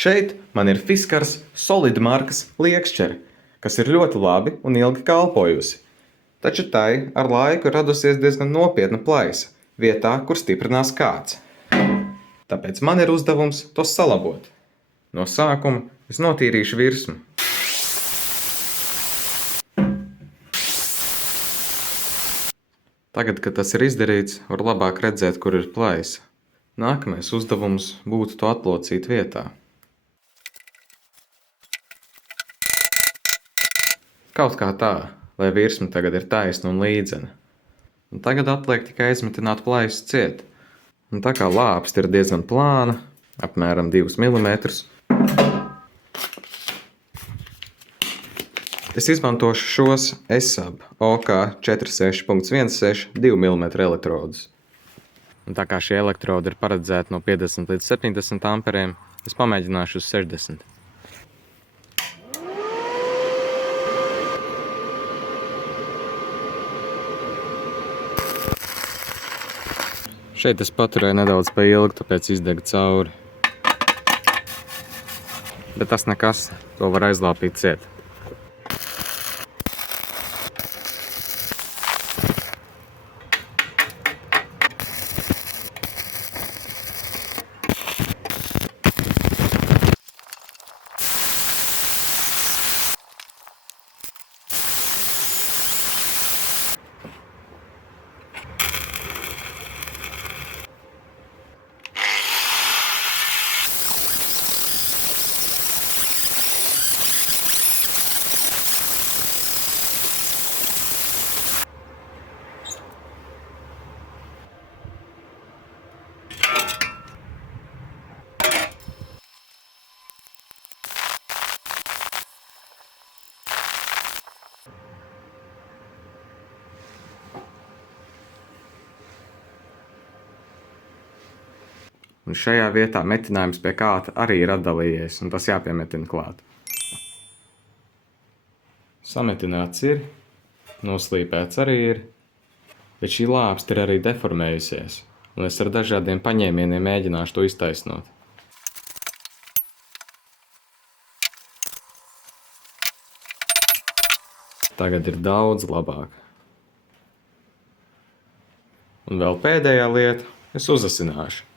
Šeit man ir Fiskars Solid markas liekšķere, kas ir ļoti labi un ilgi kalpojusi. Taču tai ar laiku radusies diezgan nopietna plaisa vietā, kur stiprinās kāds. Tāpēc man ir uzdevums to salabot. No sākuma es notīrīšu virsmu. Tagad, kad tas ir izdarīts, var labāk redzēt, kur ir plaisa. Nākamais uzdevums būtu to atlocīt vietā. Kaut kā tā, lai virsma tagad ir taisna un līdzena. Un tagad atliek tikai aizmetināt plaisu ciet. Un tā kā lāpsta ir diezgan plāna, apmēram 2 mm, es izmantošu šos ESAB OK46.16 2 mm elektrodus. Un tā kā šie elektrodi ir paredzēti no 50 līdz 70 amperiem, es pamēģināšu uz 60. Šeit es paturēju nedaudz pa ilgi, tāpēc izdega cauri. Bet tas nekas, to var aizlāpīt ciet. Un šajā vietā metinājums pie kāta arī ir atdalījies, un tas jāpiemetina klāt. Sametināts ir, noslīpēts arī ir, bet šī lāpsta ir arī deformējusies, un es ar dažādiem paņēmieniem mēģināšu to iztaisnot. Tagad ir daudz labāk. Un vēl pēdējā lieta, es uzasināšu.